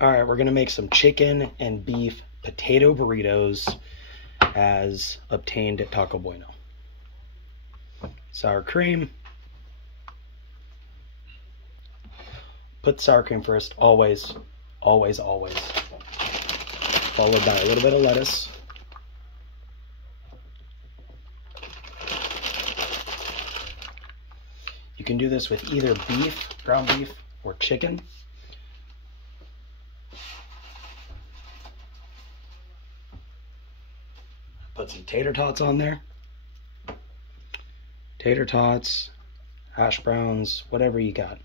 All right, we're gonna make some chicken and beef potato burritos as obtained at Taco Bueno. Sour cream. Put sour cream first, always, always, always. Followed by a little bit of lettuce. You can do this with either beef, ground beef, or chicken. Put some tater tots on there. Tater tots, hash browns, whatever you got.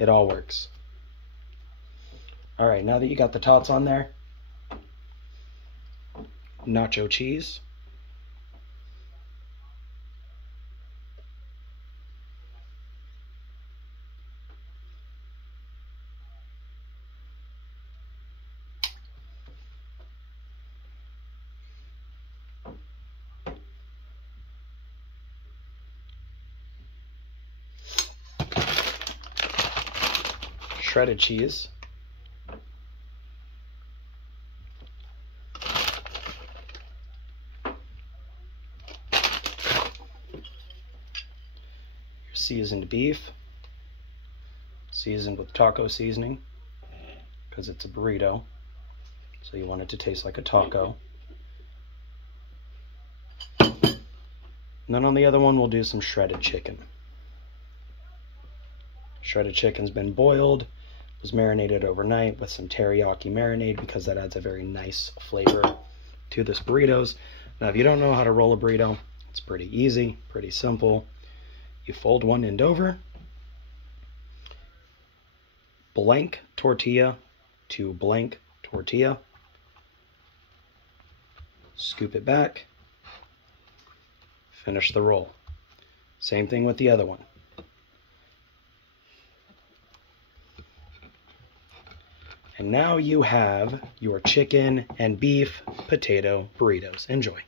It all works. All right, now that you got the tots on there, nacho cheese. Shredded cheese. Your seasoned beef, seasoned with taco seasoning, because it's a burrito, so you want it to taste like a taco. And then on the other one, we'll do some shredded chicken. Shredded chicken's been boiled, was marinated overnight with some teriyaki marinade because that adds a very nice flavor to this burritos. Now, if you don't know how to roll a burrito, it's pretty easy, pretty simple. You fold one end over, blank tortilla to blank tortilla, scoop it back, finish the roll. Same thing with the other one. And now you have your chicken and beef potato burritos. Enjoy.